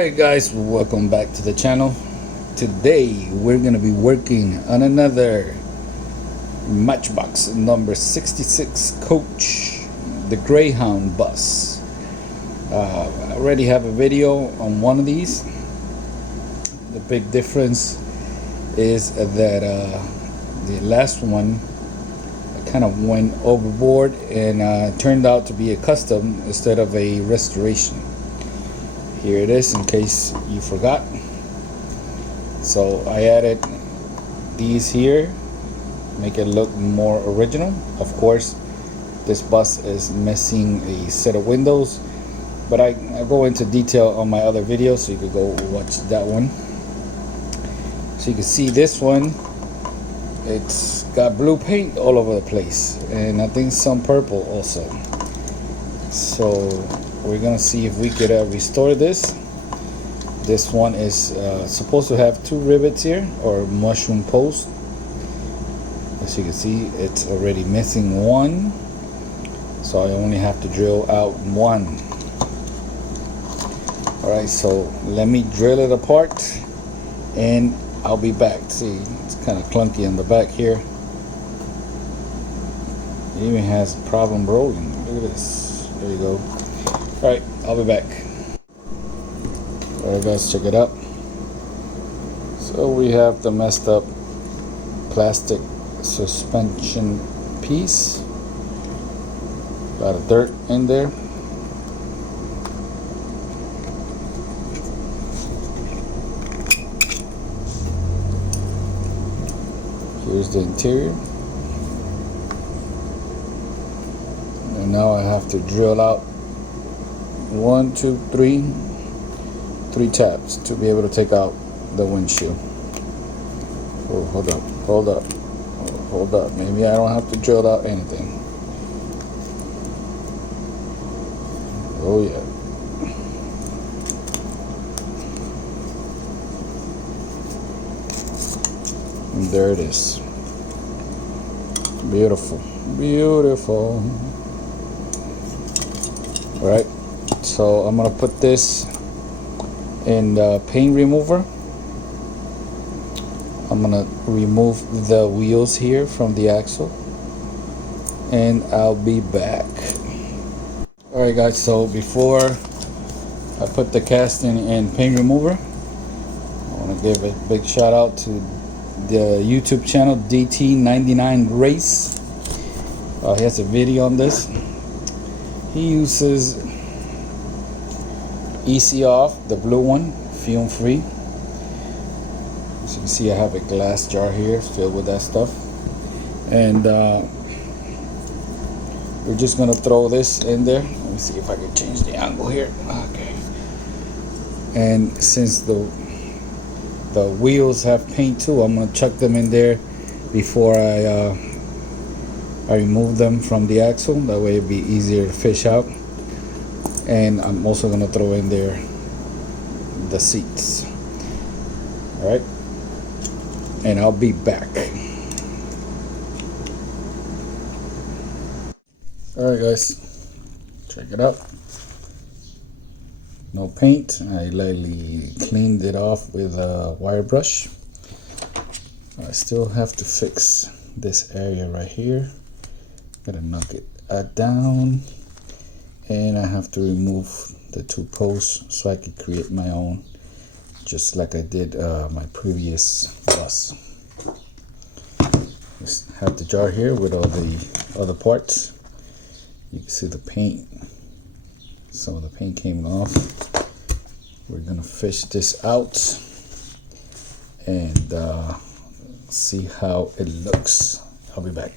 Alright guys, welcome back to the channel. Today we're going to be working on another Matchbox number 66 coach, the Greyhound bus. I already have a video on one of these. The big difference is that the last one I kind of went overboard and turned out to be a custom instead of a restoration. Here it is in case you forgot. So I added these here, make it look more original. Of course, this bus is missing a set of windows, but I go into detail on my other videos, so you could go watch that one. So you can see this one, it's got blue paint all over the place, and I think some purple also. So we're gonna see if we could restore this. This one is supposed to have 2 rivets here, or mushroom posts. As you can see, it's already missing 1, so I only have to drill out 1. Alright, so let me drill it apart and I'll be back. See, it's kind of clunky on the back here. It even has a problem rolling. Look at this. There you go. Alright, I'll be back. Alright guys, check it out. So we have the messed up plastic suspension piece. Got a dirt in there. Here's the interior. And now I have to drill out 1, 2, 3 tabs to be able to take out the windshield. Oh, hold up. Maybe I don't have to drill out anything. Oh yeah. And there it is. Beautiful. All right. So I'm gonna put this in the paint remover. I'm gonna remove the wheels here from the axle, and I'll be back. Alright guys, so before I put the casting in paint remover, I want to give a big shout out to the YouTube channel DT99 Race. He has a video on this. He uses Easy Off, the blue one, fume free. As you can see, I have a glass jar here filled with that stuff, and we're just gonna throw this in there. Let me see if I can change the angle here. Okay. And since the wheels have paint too, I'm gonna chuck them in there before I remove them from the axle. That way it'd be easier to fish out. And I'm also gonna throw in there the seats. All right, and I'll be back. All right guys, check it out. No paint. I lightly cleaned it off with a wire brush. I still have to fix this area right here. Gotta knock it down. And I have to remove the 2 posts so I can create my own, just like I did my previous bus. Just have the jar here with all the other parts. You can see the paint. Some of the paint came off. We're gonna fish this out and see how it looks. I'll be back.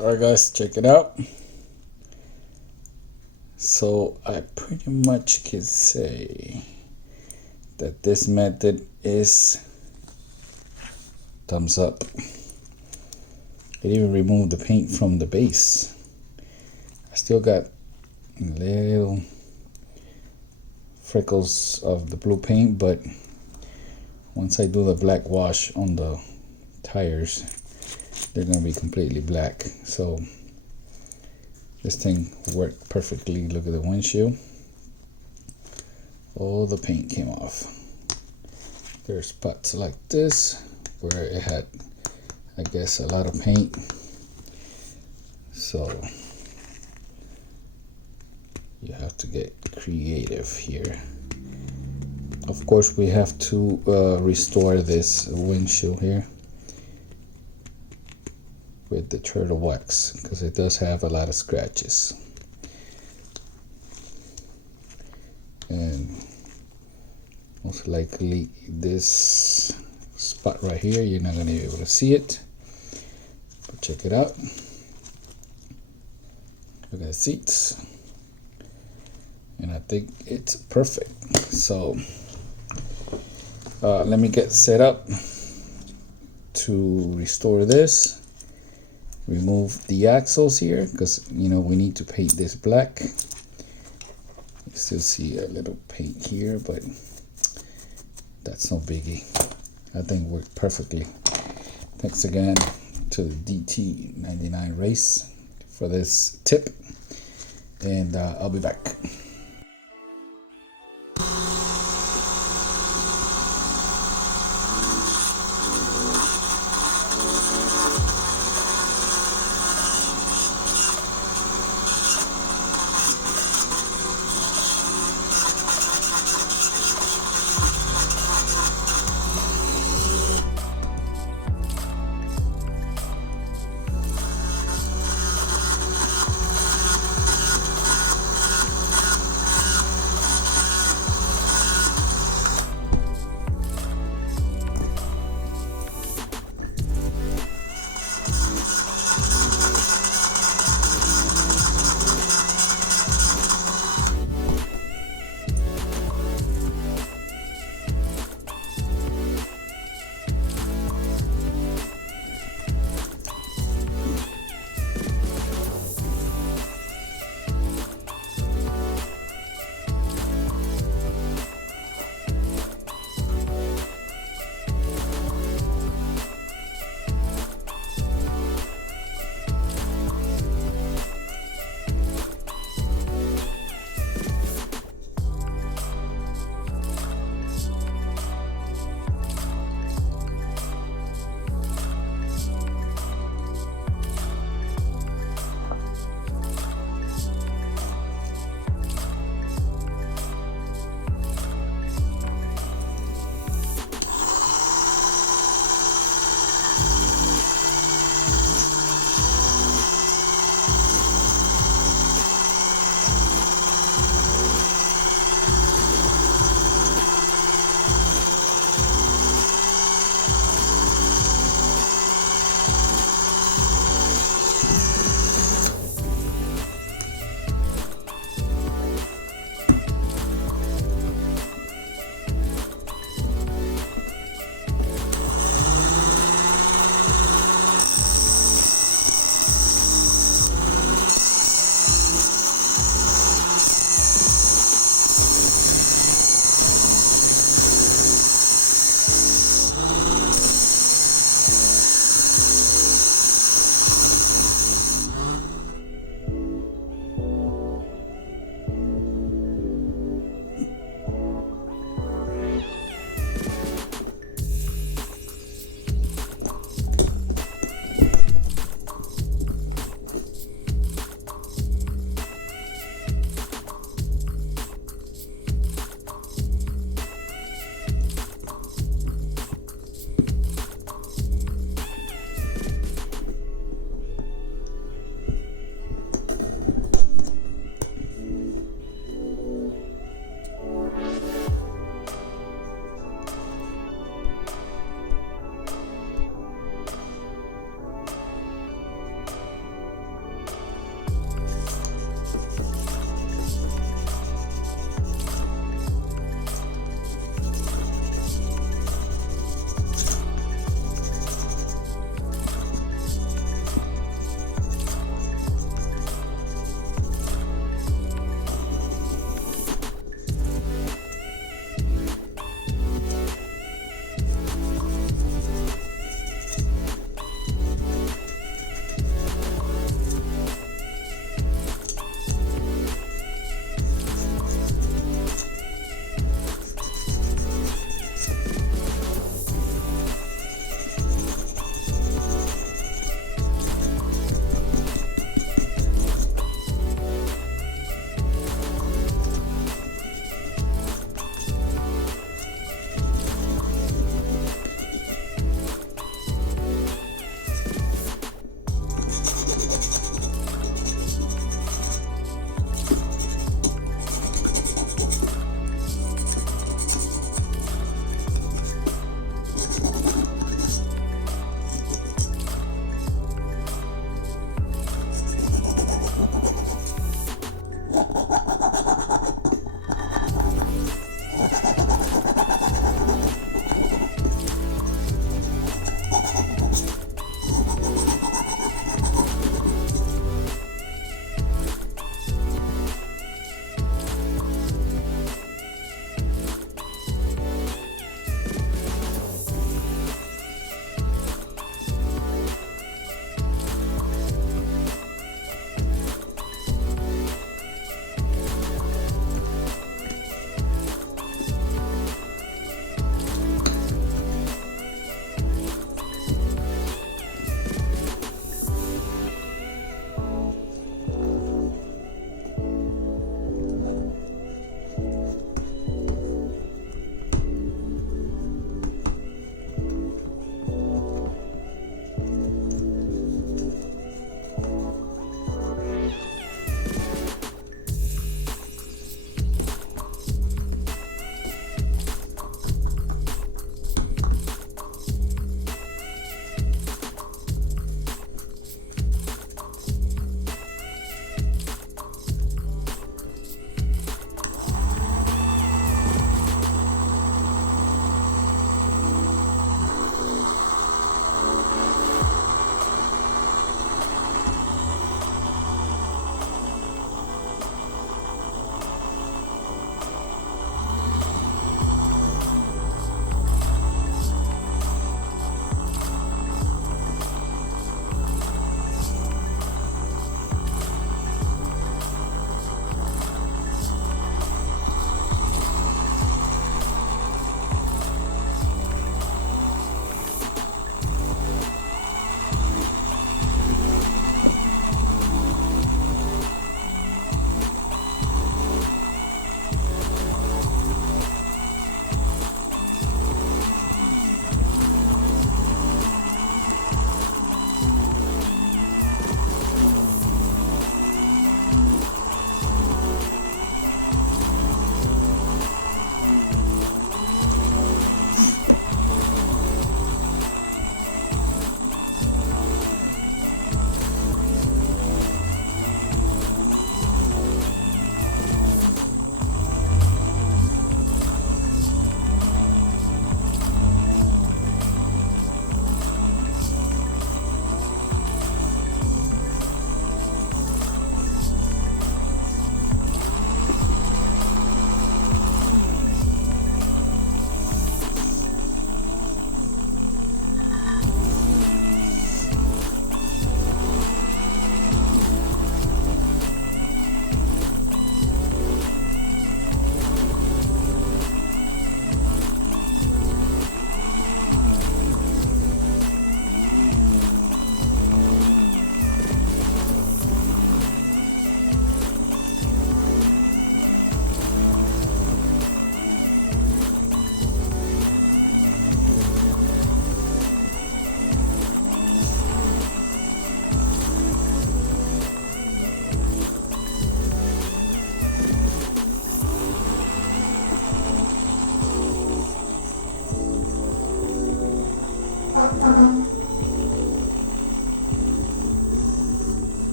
Alright guys, check it out. So I pretty much can say that this method is thumbs up. It even removed the paint from the base. I still got little freckles of the blue paint, but once I do the black wash on the tires, they're gonna be completely black. So this thing worked perfectly. Look at the windshield. All the paint came off. There's spots like this where it had, I guess, a lot of paint. So you have to get creative here. Of course, we have to restore this windshield here with the turtle wax because it does have a lot of scratches. And most likely this spot right here, you're not going to be able to see it, but check it out. Look at the seats, and I think it's perfect. So let me get set up to restore this. Remove the axles here because we need to paint this black. You still see a little paint here, but that's no biggie. I think it worked perfectly. Thanks again to the DT99 Race for this tip, and I'll be back.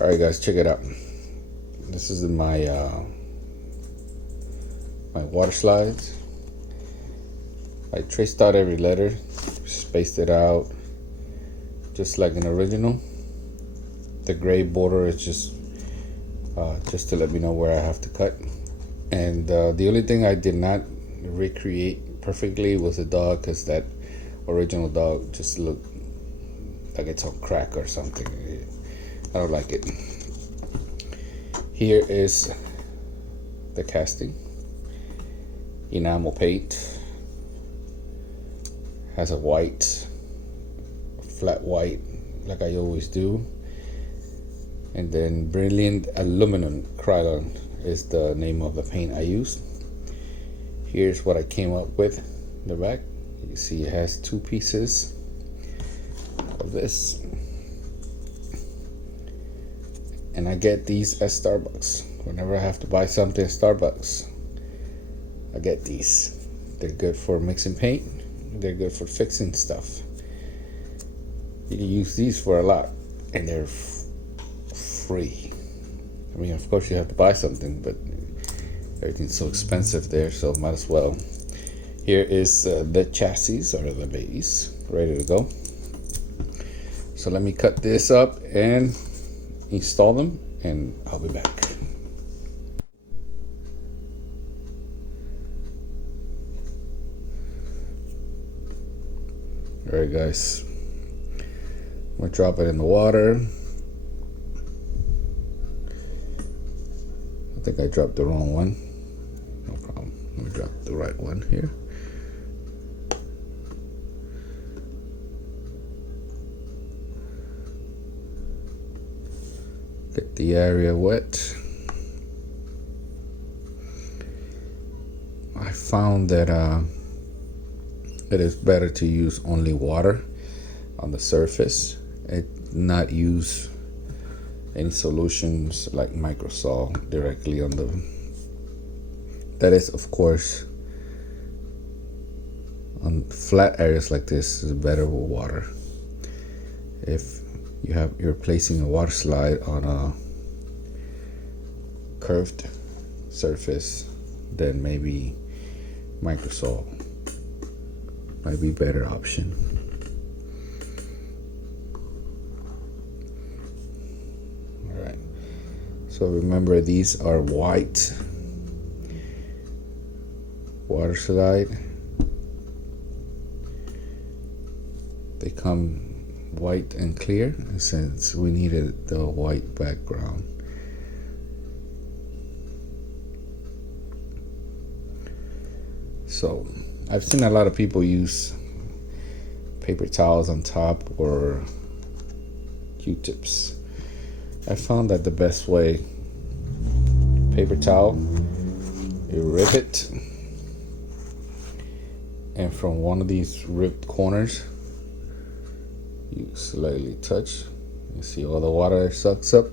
All right, guys, check it out. This is my my water slides. I traced out every letter, spaced it out just like an original. The gray border is just to let me know where I have to cut. And the only thing I did not recreate perfectly was the dog, because that original dog just looked like it's on crack or something. I don't like it. Here is the casting. Enamel paint. Has a white, flat white, like I always do. And then Brilliant Aluminum Krylon is the name of the paint I used. Here's what I came up with in the back. You see it has two pieces of this. And I get these at Starbucks. Whenever I have to buy something at Starbucks, I get these. They're good for mixing paint. They're good for fixing stuff. You can use these for a lot, and they're free. I mean, of course you have to buy something, but everything's so expensive there, so might as well. Here is the chassis, or the base, ready to go. So let me cut this up and install them, and I'll be back. Alright guys, I'm gonna drop it in the water. I think I dropped the wrong one. No problem. Let me drop the right one here. Get the area wet. I found that it is better to use only water on the surface and not use any solutions like microsol directly on the, that is of course on flat areas like this is better with water. If you're placing a water slide on a curved surface, then maybe microsol might be a better option. All right, so remember these are white water slide. They come white and clear, and since we needed the white background, so I've seen a lot of people use paper towels on top or Q-tips. I found that the best way, paper towel, you rip it, and from one of these ripped corners you slightly touch. You see all the water sucks up.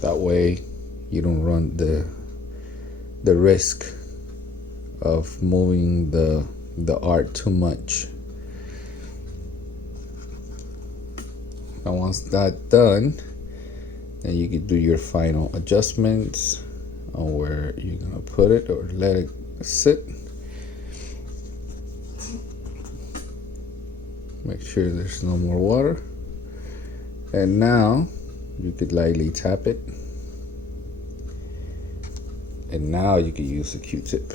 That way you don't run the risk of moving the art too much. Now once that's done, then you can do your final adjustments on where you're gonna put it or let it sit. Make sure there's no more water. And now you could lightly tap it. And now you can use a Q-tip.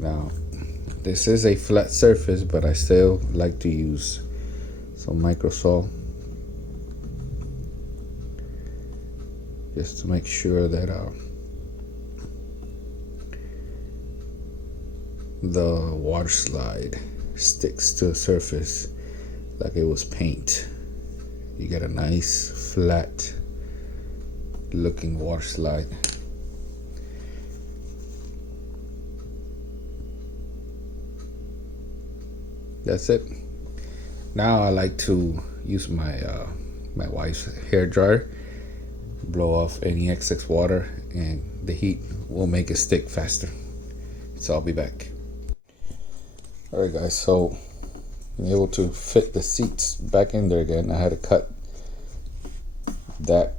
Now, this is a flat surface, but I still like to use some microsol just to make sure that the water slide sticks to the surface like it was paint. You get a nice flat looking water slide. That's it. Now I like to use my my wife's hair dryer, blow off any excess water, and the heat will make it stick faster. So I'll be back. Alright guys, so being able to fit the seats back in there again, I had to cut that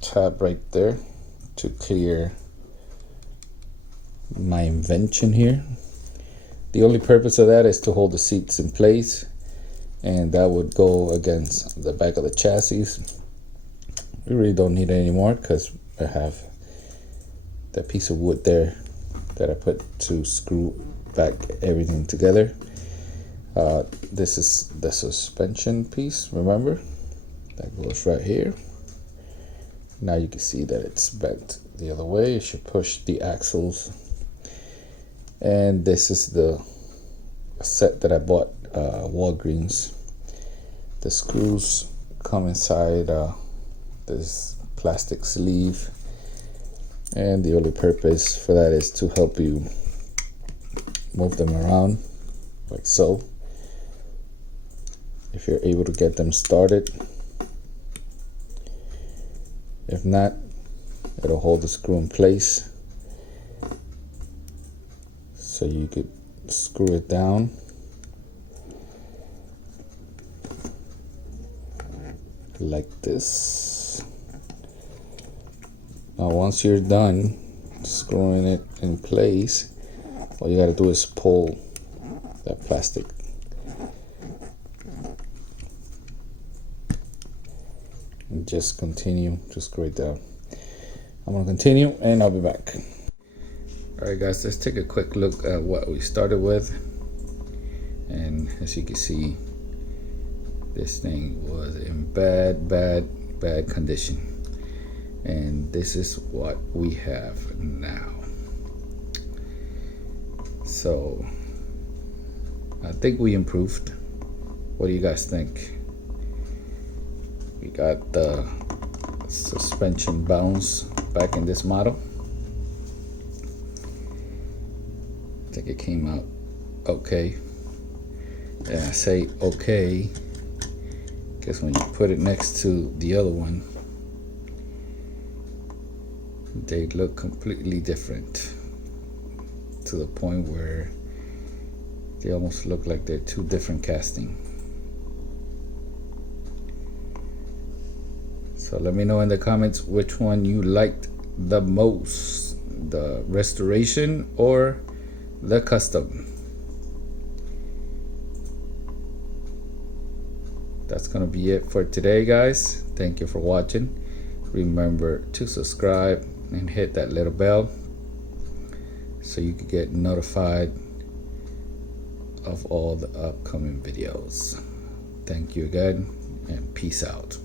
tab right there to clear my invention here. The only purpose of that is to hold the seats in place, and that would go against the back of the chassis. We really don't need it anymore because I have that piece of wood there that I put to screw back everything together. This is the suspension piece, remember? That goes right here. Now you can see that it's bent the other way. It should push the axles. And this is the set that I bought Walgreens. The screws come inside this plastic sleeve, and the only purpose for that is to help you move them around like so, if you're able to get them started. If not, it'll hold the screw in place so you could screw it down like this. Now once you're done screwing it in place, all you got to do is pull that plastic and just continue to screw it down. I'm going to continue and I'll be back. Alright guys, let's take a quick look at what we started with. And as you can see, this thing was in bad condition. And this is what we have now. So I think we improved. What do you guys think? We got the suspension bounce back in this model. I think it came out okay. And I say okay because when you put it next to the other one, they look completely different, to the point where they almost look like they're two different casting. So let me know in the comments which one you liked the most, the restoration or the custom. That's gonna be it for today, guys. Thank you for watching. Remember to subscribe and hit that little bell so you can get notified of all the upcoming videos. Thank you again, and peace out.